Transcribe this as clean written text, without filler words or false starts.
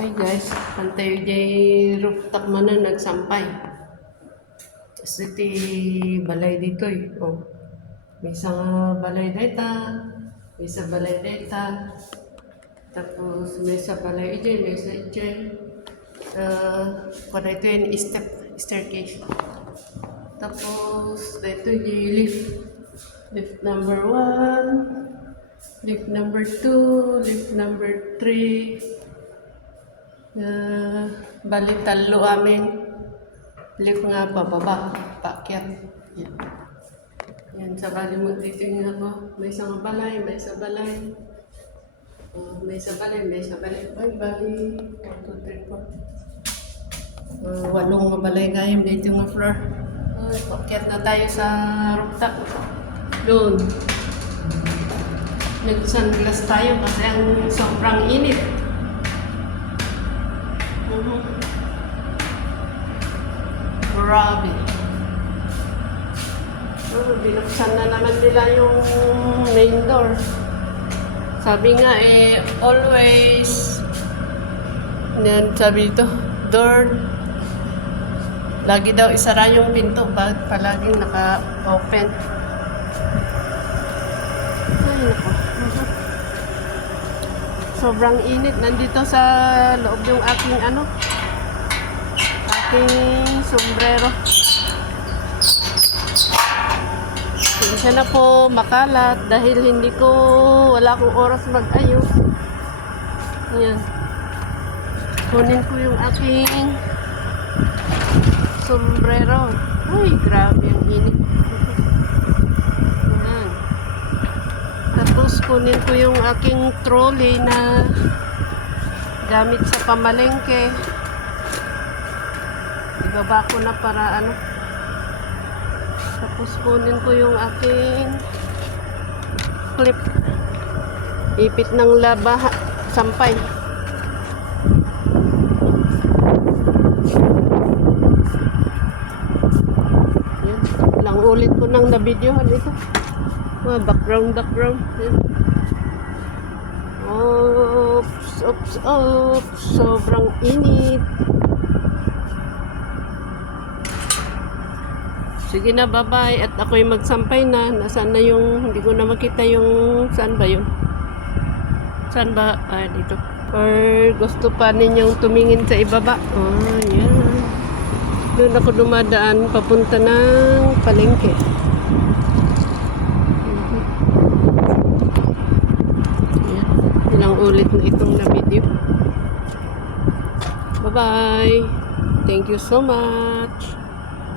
Hi guys, pantay jay rooftop man na nagsampay. Kasi ti balay dito eh. Oh. May isang balay data, may isa balay data, tapos may isa balay ije, may isa ije. Pada ito yung staircase. Tapos dito yung lift. Lift number 1, lift number 2, lift number 3. Bali talo amin. Lift nga pababa, paakyat. Yan. Yan, sa bali mo dito nga ako. May isang balay, may isang balay. May isang balay, may isang balay. Ay, bali. 1, 2, 3, 4. Walong nga balay gayam dito nga floor. Ay, paakyat na tayo sa rooftop. Doon. Nag-sunglass tayo kasi ang sobrang init. Grabe. Binuksan na naman nila yung main door. Sabi nga always sabi ito, door lagi daw isara yung pinto, bakit palaging naka-open? Ay, naku. Sobrang init. Nandito sa loob yung aking aking sombrero. Siya na po makalat dahil wala akong oras mag-ayos. Ayan. Kunin ko yung aking sombrero. Ay, grabe ang init. Ayan. Tapos kunin ko yung aking trolley na gamit sa pamalengke. Ibaba ko na para Tapos kunin ko yung aking clip. Ipit ng sampay. Yan. Lang ulit ko nang na-videohan ito. Background. Yan. Oops. Sobrang init. Sige na, bye-bye. At ako'y magsampay na. Nasaan na yung, hindi ko na makita yung, saan ba yun? Saan ba? Dito. Or gusto pa ninyong tumingin sa ibaba. Yan. Doon ako dumadaan, papunta ng palengke. Yan. Ilang ulit na itong na-video. Bye-bye. Thank you so much.